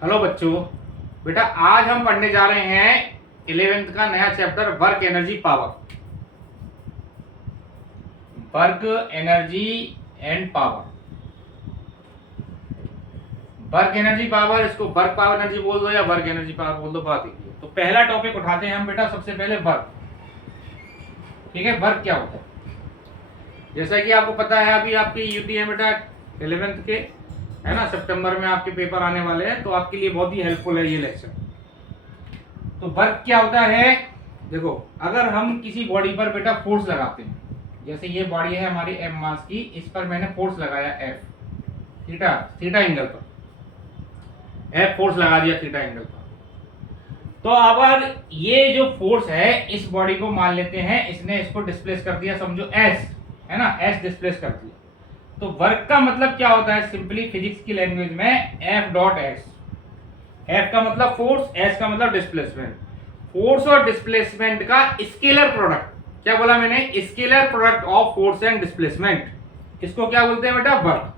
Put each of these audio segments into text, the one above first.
Hello बच्चों, बेटा आज हम पढ़ने जा रहे हैं 11th का नया chapter work energy power. Work energy and power. Work energy power, इसको वर्क पावर एनर्जी बोल दो या वर्क एनर्जी पावर बोल दो, बात एक ही है। तो पहला टॉपिक उठाते हैं हम बेटा, सबसे पहले वर्क। ठीक है, वर्क क्या होता है? जैसा कि आपको पता है अभी आपकी यूटी है बेटा 11th के, है ना, सितंबर में आपके पेपर आने वाले हैं, तो आपके लिए बहुत ही हेल्पफुल है ये लेक्चर। तो वर्क क्या होता है? देखो, अगर हम किसी बॉडी पर बेटा फोर्स लगाते हैं, जैसे ये बॉडी है हमारी एम मास की, इस पर मैंने फोर्स लगाया एफ, थीटा थीटा एंगल पर एफ फोर्स लगा दिया थीटा एंगल पर। तो अगर ये जो फोर्स है इस बॉडी को मान लेते हैं इसने इसको डिस्प्लेस कर दिया, समझो एस, है ना, एस डिस्प्लेस कर दिया। तो वर्क का मतलब क्या होता है? सिंपली फिजिक्स की लैंग्वेज में एफ डॉट एस। एफ का मतलब फोर्स, एस का मतलब डिस्प्लेसमेंट। फोर्स और डिस्प्लेसमेंट का स्केलर प्रोडक्ट, क्या बोला मैंने? Scalar product of force and displacement, इसको क्या बोलते हैं बेटा? वर्क।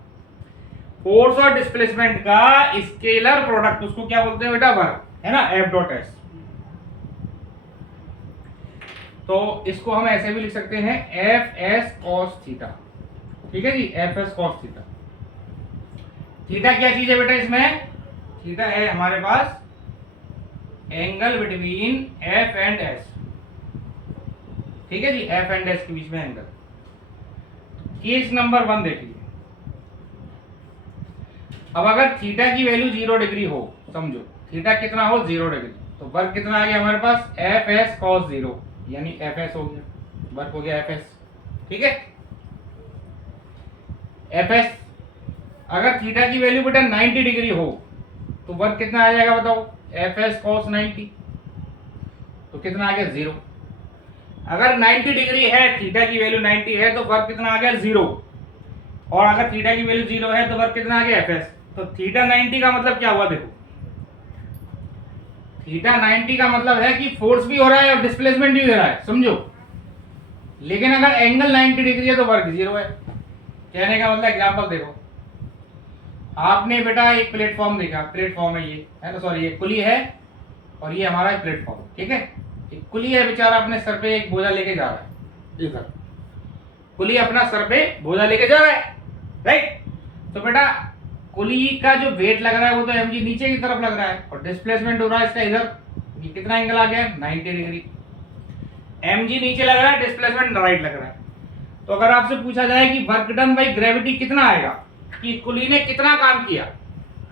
फोर्स और डिस्प्लेसमेंट का स्केलर प्रोडक्ट, उसको क्या बोलते हैं बेटा? वर्क, है ना, एफ डॉट एस। तो इसको हम ऐसे भी लिख सकते हैं एफ एस कॉस थीटा। ठीक है जी, F S cos theta. Theta क्या चीज है बेटा इसमें? थीटा है हमारे पास angle between F and S. ठीक है जी, एफ एंड एस के बीच में एंगल। केस नंबर 1 देखिए। अब अगर थीटा की वैल्यू 0 डिग्री हो, समझो थीटा कितना हो? 0 डिग्री, तो वर्क कितना आ गया हमारे पास? एफ एस कॉस 0, यानी एफ एस हो गया, वर्क हो गया एफ एस। ठीक है, एफ एस। अगर थीटा की वैल्यू बेटा 90 डिग्री हो तो वर्क कितना आ जाएगा बताओ? एफ एस कॉस 90, तो कितना आ गया? 0। अगर 90 डिग्री है, थीटा की वैल्यू 90 है, तो वर्क कितना आ गया? 0। और अगर थीटा की वैल्यू 0 है तो वर्क कितना आ गया? F S. तो थीटा 90 का मतलब क्या हुआ? देखो, थीटा 90 का मतलब है कि फोर्स भी हो रहा है और डिस्प्लेसमेंट भी हो रहा है, समझो। लेकिन अगर एंगल 90 डिग्री है तो वर्क 0 है। कहने का मतलब एग्जांपल देखो, आपने बेटा एक प्लेटफॉर्म देखा, प्लेटफॉर्म है ये, है ना, सॉरी ये कुली है और ये हमारा प्लेटफॉर्म। ठीक है, एक कुली है, बेचारा अपने सर पे एक बोझा लेके जा रहा है, इधर कुली अपना सर पे बोझा लेके जा रहा है, राइट। तो बेटा कुली का जो वेट लग रहा है वो तो एमजी नीचे की तरफ लग रहा है और डिस्प्लेसमेंट हो रहा है इसका इधर। ये कितना एंगल आ गया? 90 डिग्री। एमजी नीचे लग रहा है, डिस्प्लेसमेंट राइट लग रहा है। तो अगर आपसे पूछा जाए कि वर्क डन बाय ग्रेविटी कितना आएगा, कि कुली ने कितना काम किया,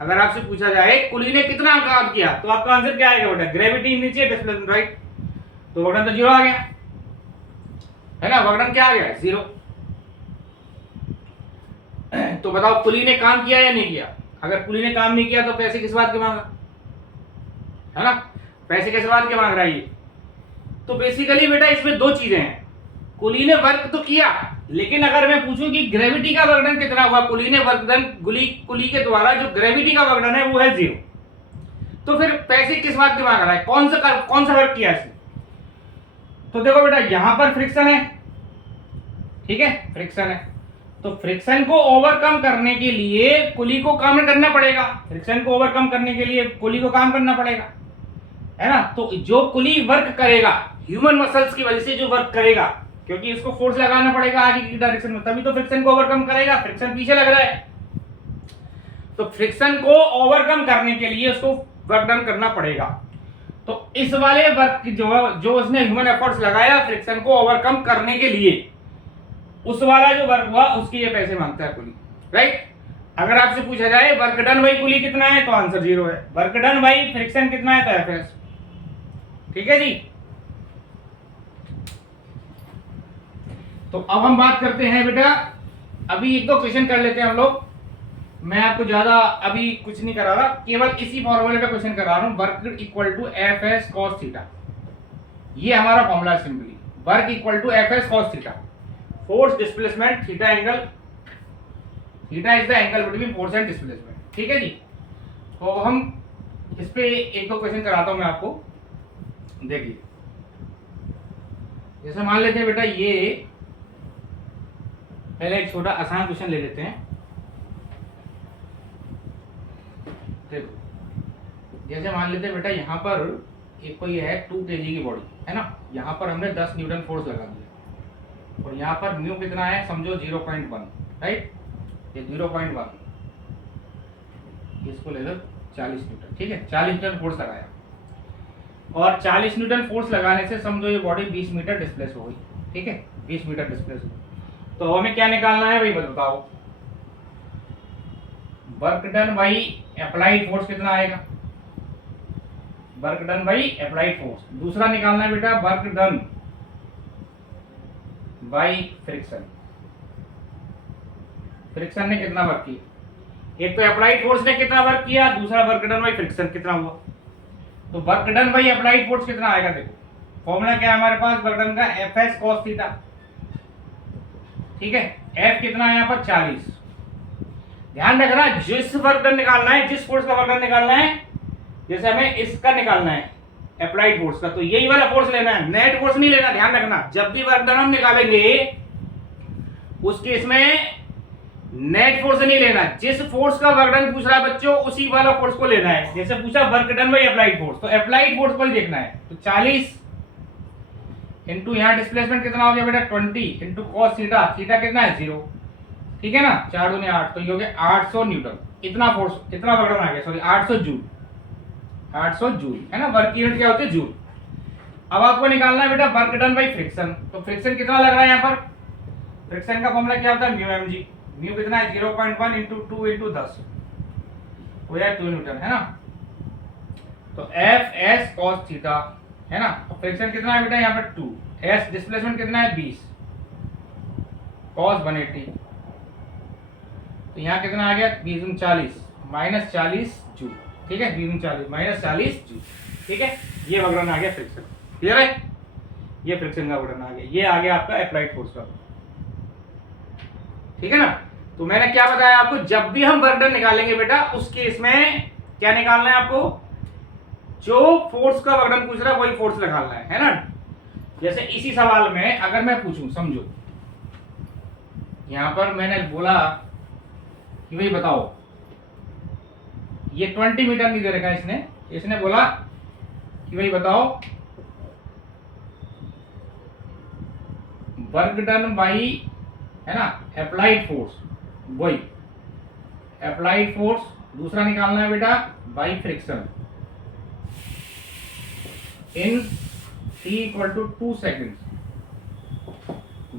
अगर आपसे पूछा जाए कुली ने कितना काम किया, तो आपका आंसर क्या आएगा बेटा? ग्रेविटी नीचे, डिस्प्लेसमेंट राइट। तो वर्क डन तो 0 आ गया, है ना, वर्क डन क्या आ गया? 0। तो बताओ कुली ने काम किया या नहीं किया? अगर कुली ने काम नहीं किया तो पैसे किस बात के मांगा, है ना, पैसे किस बात के मांग रहा है ये? तो बेसिकली बेटा इसमें दो चीजें हैं। कुली ने वर्क तो किया, लेकिन अगर मैं पूछूं कि ग्रेविटी का वर्क डन कितना हुआ, कुली ने वर्क डन, कुली के द्वारा जो ग्रेविटी का वर्क डन है वो है 0। तो फिर पैसे किस बात के मांग रहा है? कौन सा वर्क किया इसने? तो देखो बेटा यहां पर फ्रिक्शन है, ठीक है, फ्रिक्शन है। तो फ्रिक्शन को ओवरकम करने के लिए कुली को काम करना पड़ेगा, फ्रिक्शन को ओवरकम करने के लिए कुली को काम करना पड़ेगा, है ना। तो जो कुली वर्क करेगा, ह्यूमन मसल्स की वजह से जो वर्क करेगा, क्योंकि इसको फोर्स लगाना पड़ेगा आगे की डायरेक्शन में, तभी तो फ्रिक्शन को ओवरकम करेगा। फ्रिक्शन पीछे लग रहा है, तो फ्रिक्शन को ओवरकम करने के लिए उसको वर्क डन करना पड़ेगा। तो इस वाले वर्क जो उसने ह्यूमन एफर्ट्स लगाया फ्रिक्शन को ओवरकम करने के लिए, उस वाला जो वर्क हुआ उसके ये पैसे मांगता है कुली, राइट। अगर आपसे पूछा जाए वर्क डन बाई कुली कितना है, तो आंसर 0 है। वर्क डन बाई फ्रिक्शन कितना है, तो एफएस। ठीक है जी। तो अब हम बात करते हैं बेटा, अभी एक दो क्वेश्चन कर लेते हैं हम लोग। मैं आपको ज्यादा अभी कुछ नहीं करा रहा, केवल इसी फॉर्मूले पे क्वेश्चन करा रहा हूं। Work equal to F S cos theta, ये हमारा फॉर्मूला है simply. Work equal to F S cos theta, force displacement theta angle, theta is the angle between force and displacement. ठीक है जी। तो हम इस पे एक दो क्वेश्चन कराता हूं मैं आपको, देखिए। जैसे मान लेते हैं बेटा, ये पहले एक छोटा आसान क्वेश्चन ले लेते हैं। देखो, जैसे मान लेते हैं बेटा यहाँ पर एक कोई है 2 kg की बॉडी है ना, यहाँ पर हमने 10 न्यूटन फोर्स लगा दिया और यहाँ पर म्यू कितना है समझो 0.1, राइट, ये 0.1, इसको ले लो 40 न्यूटन, ठीक है, 40 न्यूटन फोर्स लगाया और 40 न्यूटन फोर्स लगाने से समझो ये बॉडी 20 मीटर डिस्प्लेस हो गई, ठीक है, 20 मीटर डिस्प्लेस हो गई। तो हमें क्या निकालना है भाई बताओ, work done by applied force कितना आएगा, work done by applied force. दूसरा निकालना है बेटा work done by friction, friction ने कितना वर्क किया, एक तो अप्लाइड फोर्स ने कितना वर्क किया, दूसरा वर्क डन बाई फ्रिक्शन कितना हुआ। तो work done by applied force कितना आएगा, देखो फॉर्मूला क्या है हमारे पास वर्क डन का, एफ एस कॉस थीटा, ठीक है, एफ कितना है यहाँ पर 40। ध्यान रखना जिस वर्क डन निकालना है, जिस फोर्स का वर्क डन निकालना है, जैसे हमें इसका निकालना है अप्लाइड फोर्स का, तो यही वाला फोर्स लेना है, नेट फोर्स नहीं लेना। ध्यान रखना जब भी वर्क डन हम निकालेंगे उस केस में नेट फोर्स नहीं लेना, जिस फोर्स का वर्क डन पूछ रहा है बच्चों उसी वाला फोर्स को लेना है। जैसे पूछा work done by applied force, तो अप्लाइड फोर्स को ही देखना है। तो 40 इंटू यहाँ डिस्प्लेसमेंट कितना हो गया बेटा 20 इंटू कॉस थीटा, थीटा कितना है 0, ठीक है ना, 4 दूनी 8, तो ये हो गया 800 न्यूटन, इतना फोर्स, इतना वर्क डन आ गया, सॉरी 800 जूल, 800 जूल है ना, वर्क यूनिट क्या होती है जूल। अब आपको निकालना है बेटा वर्क डन बाई फ्रिक्शन, तो फ्रिक्शन कितना लग रहा है यहाँ पर, फ्रिक्शन का फॉर्मूला क्या होता है म्यू एम जी, म्यू कितना है 0.1 इंटू 2 इंटू 10 हो जाए 2 न्यूटन है ना। तो एफ एस कॉस थीटा है ना, फ्रिक्शन कितना है बेटा यहाँ पर 2, एस डिस्प्लेसमेंट कितना है 20, कॉस 180, तो यहाँ कितना आ गया 20 40 माइनस 40 जूल, ठीक है, 20 40 माइनस 40 जूल, ठीक है, ये वर्क डन आ गया फ्रिक्शन, क्लियर है, ये फ्रिक्शन का वर्क डन आ गया, ये आ गया आपका अप्लाइड फोर्स का, ठीक है ना। तो मैंने क्या बताया आपको, जब भी हम वर्क डन निकालेंगे बेटा उस केस में क्या निकालना है आपको, जो फोर्स का वर्क डन पूछ रहा है वही फोर्स निकालना है ना। जैसे इसी सवाल में अगर मैं पूछूं, समझो यहां पर मैंने बोला कि भाई बताओ ये 20 मीटर नहीं दे रखा है इसने, इसने बोला कि भाई बताओ वर्क डन बाई है ना अप्लाइड फोर्स, वही अप्लाइड फोर्स, दूसरा निकालना है बेटा by friction in t equal to 2 seconds,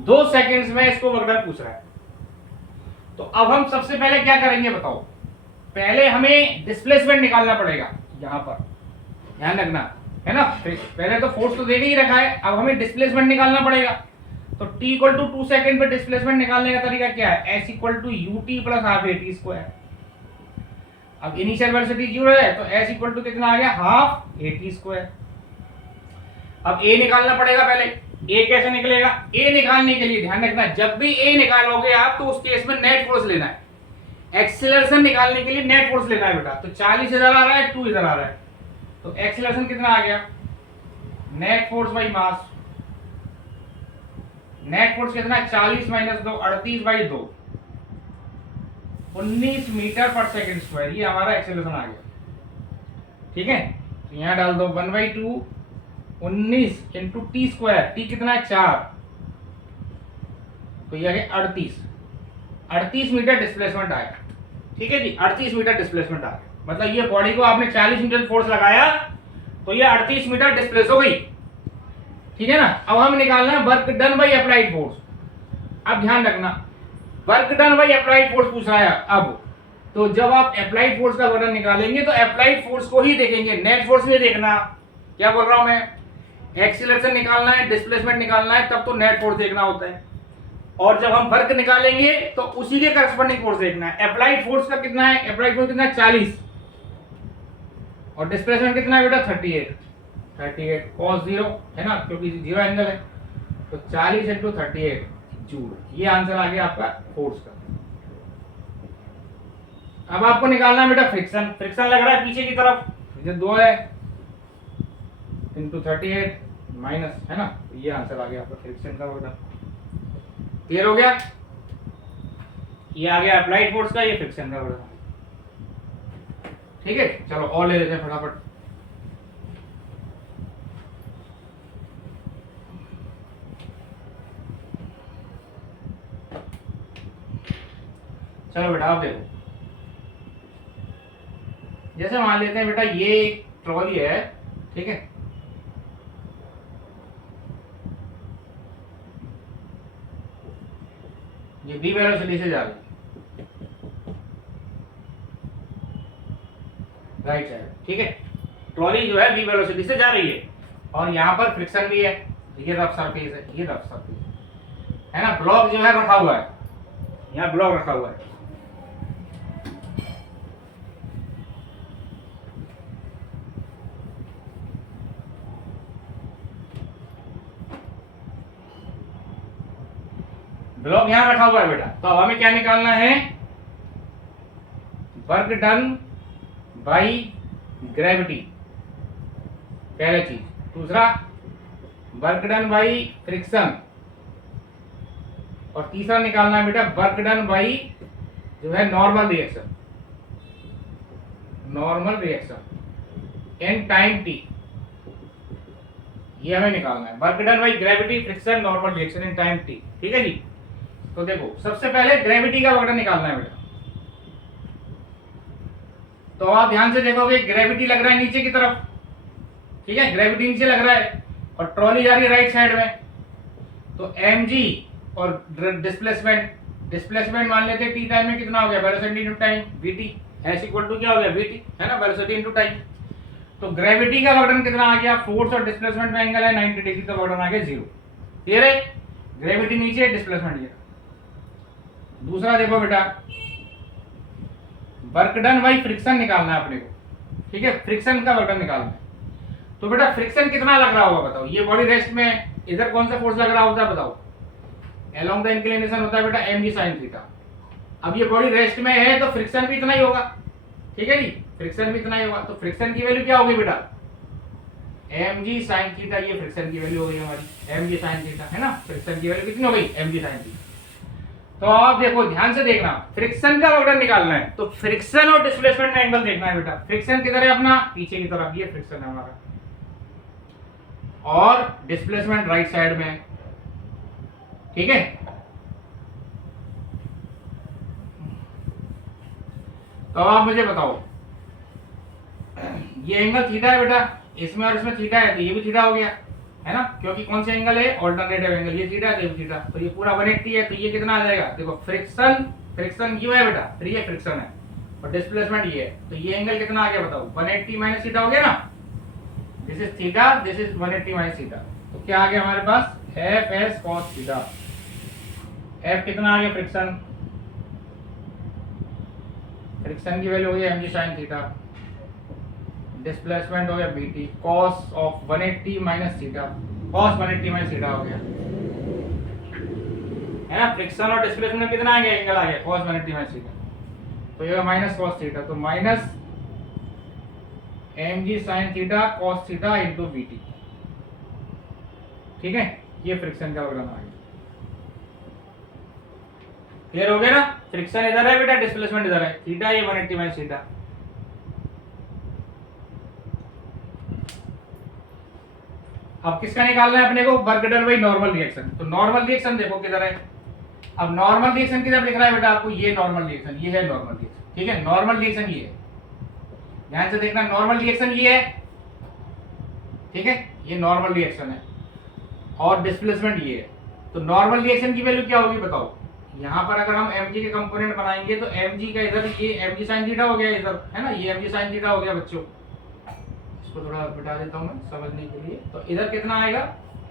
2 seconds में इसको वर्क डन पूछ रहा है। तो अब हम सबसे पहले क्या करेंगे बताओ, पहले हमें डिस्प्लेसमेंट निकालना पड़ेगा, यहां पर ध्यान रखना है ना, पहले तो फोर्स तो दे ही रखा है, अब हमें डिस्प्लेसमेंट निकालना पड़ेगा। तो t इक्वल टू 2 सेकेंड पे डिस्प्लेसमेंट निकालने का तरीका क्या है, s equal to ut plus half at square. अब इनिशियल वेलोसिटी 0 है तो s इक्वल टू कितना आ गया हाफ at स्क्वायर। अब a निकालना पड़ेगा पहले, a कैसे निकलेगा, a निकालने के लिए ध्यान रखना जब भी a निकालोगे आप तो उस केस में नेट फोर्स लेना है, एक्सीलरेशन निकालने के लिए नेट फोर्स लेना है बेटा। तो 40 इधर आ रहा है 2 इधर आ रहा है, तो एक्सीलरेशन कितना आ गया, net force by mass, net force कितना है 40 माइनस 2 38 बाई 2 19 मीटर पर सेकंड स्क्वायर, ये हमारा एक्सेलरेशन आ गया, ठीक है। तो यहां डाल दो 1/2 19 इंटू टी स्क्वायर, टी कितना है 4, तो ये आ गया 38 मीटर डिस्प्लेसमेंट आया, ठीक है जी, 38 मीटर डिस्प्लेसमेंट आ गया, मतलब ये बॉडी को आपने 40 न्यूटन फोर्स लगाया तो ये 38 मीटर डिस्प्लेस हो गई, ठीक है ना। अब हम निकालना है work done by applied force. अब ध्यान रखना work done by applied force पूछ रहा है, अब तो जब आप अप्लाइड फोर्स का वर्क डन निकालेंगे तो अप्लाइड फोर्स को ही देखेंगे, नेट फोर्स नहीं देखना। क्या बोल रहा हूं मैं, एक्सीलरेशन निकालना है, डिस्प्लेसमेंट निकालना है तब तो नेट फोर्स देखना होता है, और जब हम वर्क निकालेंगे तो उसी के करस्पॉन्डिंग फोर्स देखना है। अप्लाइड फोर्स का कितना है, अप्लाइड फोर्स कितना है 40 और डिस्प्लेसमेंट कितना है बेटा 38 cos 0 है ना, क्योंकि 0 एंगल है, तो 40 इंटू 38 जूल, ये आंसर आ गया आपका फोर्स का। अब आपको निकालना है बेटा फ्रिक्शन, फ्रिक्शन लग रहा है पीछे की तरफ, ये 2 है इंटू 38 माइनस है ना, तो ये आंसर आ गया आपका फ्रिक्शन का बेटा। क्लियर हो गया, ये आ गया अप्लाइड फोर्स का, ये फ्रिक्शन का बेटा। ठीक है, चलो और ले लेते हैं फटाफट। चलो बेटा आप देखो, जैसे मान लेते हैं बेटा ये एक ट्रॉली है, ठीक है, ये बी वेलोसिटी से जा रही है राइट साइड, ठीक है, ट्रॉली जो है बी वेलोसिटी से जा रही है और यहाँ पर फ्रिक्शन भी है, ये रफ सरफेस है, ये रफ सरफेस है ना, ब्लॉक जो है रखा हुआ है, यहाँ ब्लॉक रखा हुआ है, ब्लॉक यहां रखा हुआ है बेटा। तो अब हमें क्या निकालना है, वर्क डन बाई ग्रेविटी, पहला चीज। दूसरा वर्क डन बाई फ्रिक्शन, और तीसरा निकालना है बेटा वर्क डन बाई जो है normal reaction, normal reaction in time T, ये हमें निकालना है, work done by gravity friction normal reaction in time T, ठीक है जी। तो देखो सबसे पहले ग्रेविटी का वर्क डन निकालना है बेटा। तो आप ध्यान से देखोगे ग्रेविटी लग रहा है नीचे की तरफ, ठीक है, ग्रेविटी नीचे लग रहा है और ट्रॉली जा रही है राइट साइड में, तो mg और डिस्प्लेसमेंट, डिस्प्लेसमेंट मान लेते हैं टी टाइम में कितना हो गया, velocity into time vt, S equal to क्या हो गया vt, है ना, वेलोसिटी इनटू टाइम। तो ग्रेविटी का वर्क डन कितना आ गया, फोर्स और डिस्प्लेसमेंट में एंगल है 90 डिग्री, तो वर्क डन आ गया 0, क्लियर है, ग्रेविटी नीचे डिस्प्लेसमेंट ये। दूसरा देखो बेटा वर्क डन बाई फ्रिक्शन निकालना है अपने को, ठीक है, फ्रिक्शन का वर्क डन निकालना है। तो बेटा फ्रिक्शन कितना लग रहा होगा बताओ, ये बॉडी रेस्ट में, इधर कौन सा फोर्स लग रहा होता है बताओ, अलोंग द इंक्लिनेशन होता है बेटा mg sin थीटा। अब ये बॉडी रेस्ट में है तो फ्रिक्शन भी इतना ही होगा, ठीक है जी, फ्रिक्शन भी इतना ही होगा। तो फ्रिक्शन की वैल्यू क्या होगी बेटा, mg sin थीटा, ये फ्रिक्शन की वैल्यू हो गई हमारी mg sin थीटा, है ना, फ्रिक्शन की वैल्यू कितनी हो गई mg sin थीटा। तो आप देखो ध्यान से देखना, फ्रिक्शन का वर्क डन निकालना है तो फ्रिक्शन और डिस्प्लेसमेंट में एंगल देखना है बेटा। फ्रिक्शन किधर है अपना, पीछे की तरफ, ये फ्रिक्शन है हमारा, और डिस्प्लेसमेंट राइट साइड में, ठीक है। तो आप मुझे बताओ, ये एंगल थीटा है बेटा, इसमें और इसमें थीटा है, तो ये भी थीटा हो गया, है ना, क्योंकि कौन से एंगल है, ऑल्टरनेटिव एंगल, ये थीटा है, ये थीटा, तो ये पूरा 180 है, तो ये कितना आ जाएगा, देखो फ्रिक्शन, फ्रिक्शन क्यों है बेटा, फिर ये फ्रिक्शन है और डिस्प्लेसमेंट ये है, तो ये एंगल कितना आ गया बताओ, 180 माइनस थीटा हो गया ना, this is theta, this is 180 minus theta, तो क्या आ गया हमारे पास F S cos theta. F कितना आ गया, फ्रिक्शन, फ्रिक्शन की वैल्यू हो गई mg sin थीटा, डिस्प्लेसमेंट हो गया bt, cos of 180 minus theta, cos 180 minus theta हो गया, है ना, फ्रिक्शन और डिस्प्लेसमेंट में कितना आ गया, एंगल आ गया cos 180 माइनस थीटा, तो ये माइनस cos थीटा, तो minus mg sin theta cos theta into bt, ठीक है, ये फ्रिक्शन का वर्क डन आ गया। क्लियर हो गया ना, फ्रिक्शन इधर है बेटा, डिस्प्लेसमेंट इधर है, थीटा ये 180 माइनस थीटा। अब किसका निकालना है अपने को, work done by normal reaction. तो नॉर्मल रिएक्शन देखो किधर है, अब नॉर्मल रिएक्शन किधर लिख रहा है बेटा आपको, ये नॉर्मल रिएक्शन, ये है नॉर्मल रिएक्शन, ठीक है, नॉर्मल रिएक्शन ये है, ध्यान से देखना, नॉर्मल रिएक्शन ये है, ठीक है, ये नॉर्मल रिएक्शन है और डिस्प्लेसमेंट ये है। तो नॉर्मल रिएक्शन की वैल्यू क्या होगी बताओ, यहाँ पर अगर हम mg के कंपोनेंट बनाएंगे तो mg का इधर ये mg sin थीटा हो गया इधर, है ना, ये mg sin थीटा हो गया बच्चों, इसको थोड़ा बिठा देता हूँ मैं समझने के लिए। तो इधर कितना आएगा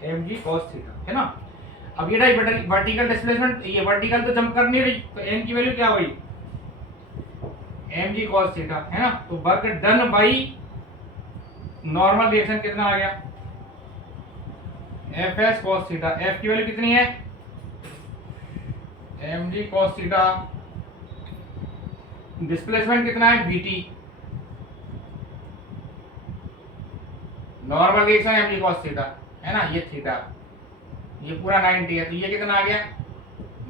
mg cos थीटा, है ना। अब ये वर्टिकल डिस्प्लेसमेंट, ये वर्टिकल तो जंप कर नहीं रही, तो m की वैल्यू क्या हुई mg cos थीटा, है ना। तो work done by normal reaction कितना आ गया fs cos थीटा, f की वैल्यू कितनी है mg cos थीटा, डिस्प्लेसमेंट कितना है bt, normal reaction mg cos theta, है ना, ये थीटा, ये पूरा 90 है, तो ये कितना आ गया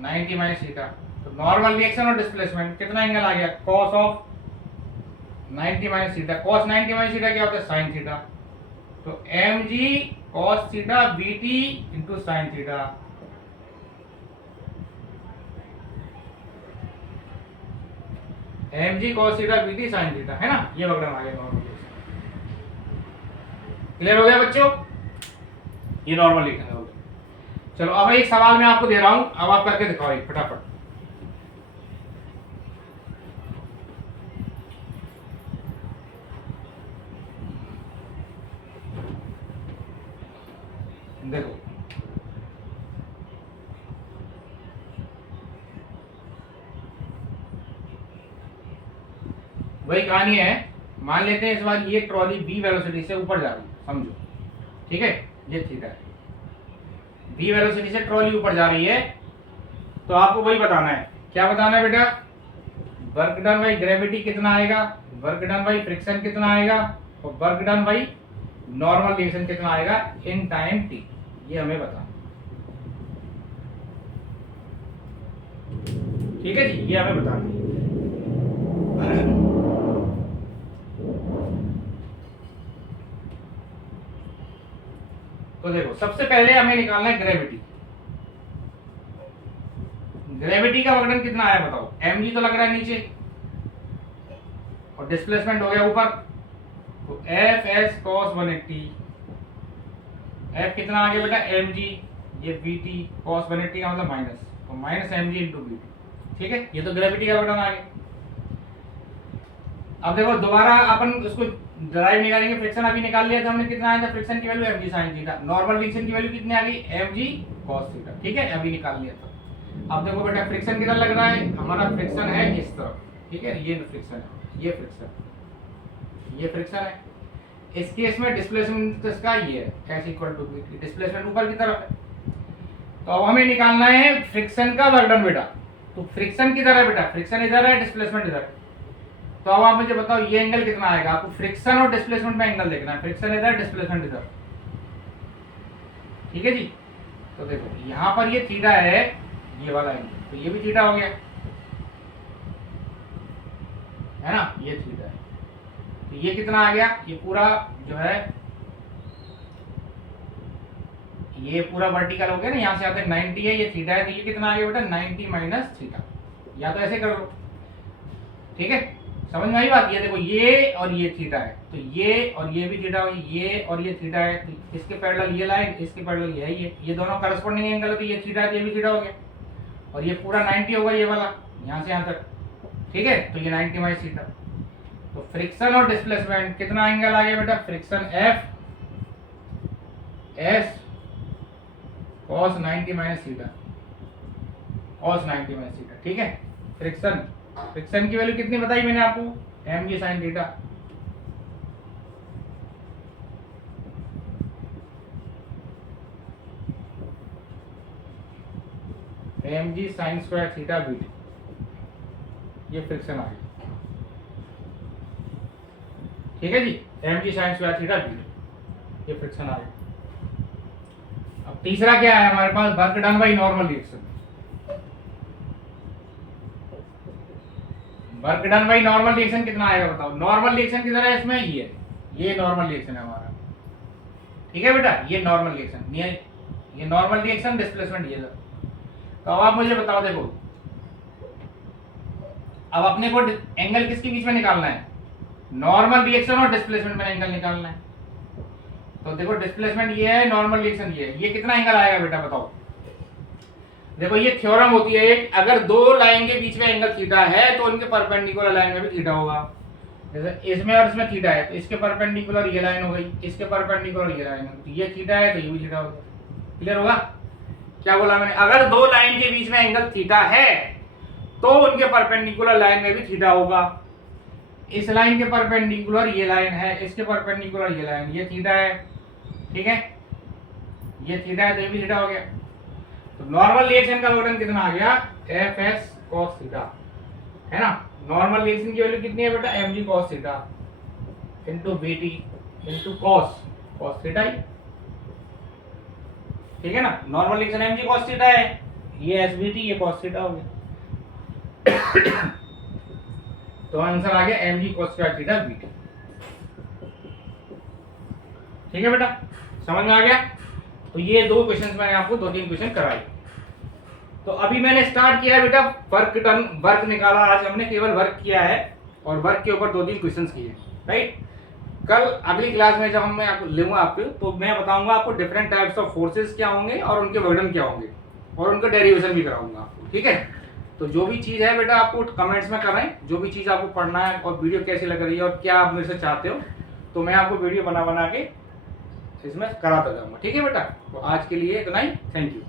90 माइनस थीटा। तो नॉर्मल रिएक्शन और डिस्प्लेसमेंट कितना एंगल आ गया cos of 90 minus theta, cos 90 minus theta क्या होता है, sin थीटा। तो mg cos theta bt into sine theta. mg cos theta bt sin theta, है ना, ये वक्र आ गया नॉर्मल। क्लियर हो गया बच्चों, ये नॉर्मल लिखना हो गया। चलो अब एक सवाल मैं आपको दे रहा हूं, अब आप करके दिखाओ एक फटाफट। देखो वही कहानी है, मान लेते हैं इस बार ये ट्रॉली b वेलोसिटी से ऊपर जा रही है, समझो, ठीक है, ये थीटा है, b वेलोसिटी से ट्रॉली ऊपर जा रही है। तो आपको वही बताना है, क्या बताना है बेटा, वर्क डन बाई ग्रेविटी कितना आएगा, वर्क डन बाई फ्रिक्शन कितना आएगा, और work done by normal reaction कितना आएगा इन टाइम t, ये हमें बताना। ठीक है जी, ये हमें बताना है। तो देखो सबसे पहले हमें निकालना है ग्रेविटी। ग्रेविटी का वर्क डन कितना आया बताओ, mg तो लग रहा है नीचे और डिस्प्लेसमेंट हो गया ऊपर, तो एफ एस कॉस 180, एफ कितना आ गया बेटा mg, ये bt cos 180 का मतलब माइनस, तो माइनस mg इंटू bt। ठीक है, ये तो ग्रेविटी का वर्क डन आ गया। अब देखो दोबारा अपन उसको ड्राइव निकालेंगे, फ्रिक्शन अभी निकाल लिया था हमने, कितना आया था फ्रिक्शन की value mg sin theta, normal reaction की वैल्यू कितनी आ गई mg cos थीटा। ठीक है, अभी निकाल लिया था। अब देखो बेटा फ्रिक्शन किधर लग रहा है, हमारा फ्रिक्शन है इस तरफ, ठीक है, ये फ्रिक्शन है, ये फ्रिक्शन, ये फ्रिक्शन है। इस केस में डिस्प्लेसमेंट इसका ये है s equal to v, displacement ऊपर की तरफ है। तो अब हमें निकालना है फ्रिक्शन का वर्क डन बेटा। तो फ्रिक्शन किधर है बेटा, फ्रिक्शन इधर है, डिस्प्लेसमेंट इधर है। तो अब आप मुझे बताओ ये एंगल कितना आएगा, आपको फ्रिक्शन और डिस्प्लेसमेंट में एंगल देखना है, फ्रिक्शन इधर, डिस्प्लेसमेंट इधर। ठीक है जी, तो देखो यहाँ पर ये थीटा है, ये वाला एंगल, तो ये भी थीटा हो गया, है ना, ये थीटा है। तो ये कितना आ गया, ये पूरा जो है ये पूरा वर्टिकल हो गया ना, यहाँ से आते 90 है, ये थीटा है, तो ये कितना आ गया बेटा 90 माइनस थीटा, या तो ऐसे कर लो। ठीक है, समझ में आई बात। ये देखो ये और ये थीटा है, तो ये और ये भी थीटा हो, ये और ये थीटा है, तो इसके पैरेलल ये लाइन, इसके पैरेलल ये है, ये दोनों करस्पॉन्डिंग एंगल है, तो ये थीटा है, तो ये भी थीटा हो गया, और ये पूरा 90 होगा ये वाला, यहाँ से यहाँ तक। ठीक है, तो ये 90 माइनस थीटा। तो फ्रिक्शन और डिस्प्लेसमेंट कितना एंगल आ गया बेटा, friction F S cos 90 minus theta, cos 90 minus theta. ठीक है, फ्रिक्शन की वैल्यू कितनी बताई मैंने आपको, mg sin theta. mg sin square theta bt, ये फ्रिक्शन आ गया। ठीक है जी, mg sin square theta bt, ये फ्रिक्शन आ गया। अब तीसरा क्या है हमारे पास, work done by normal reaction. Work done by normal reaction कितना आएगा बताओ, नॉर्मल रिएक्शन किधर है इसमें, ये नॉर्मल रिएक्शन है हमारा। ठीक है बेटा, ये नॉर्मल रिएक्शन, ये नॉर्मल रिएक्शन, डिस्प्लेसमेंट ये। तो अब आप मुझे बताओ, देखो अब अपने को एंगल किसके बीच में निकालना है, नॉर्मल रिएक्शन और डिस्प्लेसमेंट में एंगल निकालना है। तो देखो डिस्प्लेसमेंट ये है, नॉर्मल रिएक्शन ये कितना एंगल आएगा बेटा बताओ। देखो ये थ्योरम होती है एक, अगर दो लाइन के बीच में एंगल थीटा है तो उनके परपेंडिकुलर लाइन में भी थीटा होगा। जैसे इसमें और इसमें थीटा है, तो इसके परपेंडिकुलर ये लाइन हो गई, इसके परपेंडिकुलर ये लाइन हो गई, तो ये थीटा है तो ये भी थीटा होगा। क्लियर होगा, क्या बोला मैंने, अगर दो लाइन के बीच में एंगल थीटा है तो उनके परपेंडिकुलर लाइन में भी थीटा होगा। इस लाइन के परपेंडिकुलर ये लाइन है, इसके परपेंडिकुलर ये लाइन, ये थीटा है। ठीक है, ये थीटा है तो ये भी थीटा हो गया। तो नॉर्मल रिएक्शन का वर्क डन कितना आ गया, एफ एस कॉस थीटा, है ना। नॉर्मल रिएक्शन की वैल्यू कितनी है बेटा, mg cos theta into bt into cos theta ही। ठीक है ना, normal reaction mg cos theta है, ये sbt, ये cos थीटा हो गया। तो आंसर आ गया mg cos square theta bt। ठीक है बेटा, समझ में आ गया। तो ये दो क्वेश्चंस मैंने आपको 2-3 क्वेश्चन कराए। तो अभी मैंने स्टार्ट किया है बेटा वर्क निकाला, आज हमने केवल वर्क किया है और वर्क के ऊपर 2-3 क्वेश्चंस किए, राइट। कल अगली क्लास में जब मैं लूंगा आपको, तो मैं बताऊंगा आपको डिफरेंट टाइप्स ऑफ फोर्सेस क्या होंगे और उनके वर्णन क्या होंगे और उनका डेरिवेशन भी कराऊंगा आपको, ठीक है। तो जो भी चीज़ है बेटा आपको कमेंट्स में करें, जो भी चीज़ आपको पढ़ना है और वीडियो कैसी लग रही है और क्या आप मेरे से चाहते हो, तो मैं आपको वीडियो बना के इसमें कराता जाऊंगा, ठीक है बेटा। तो आज के लिए इतना ही, थैंक यू।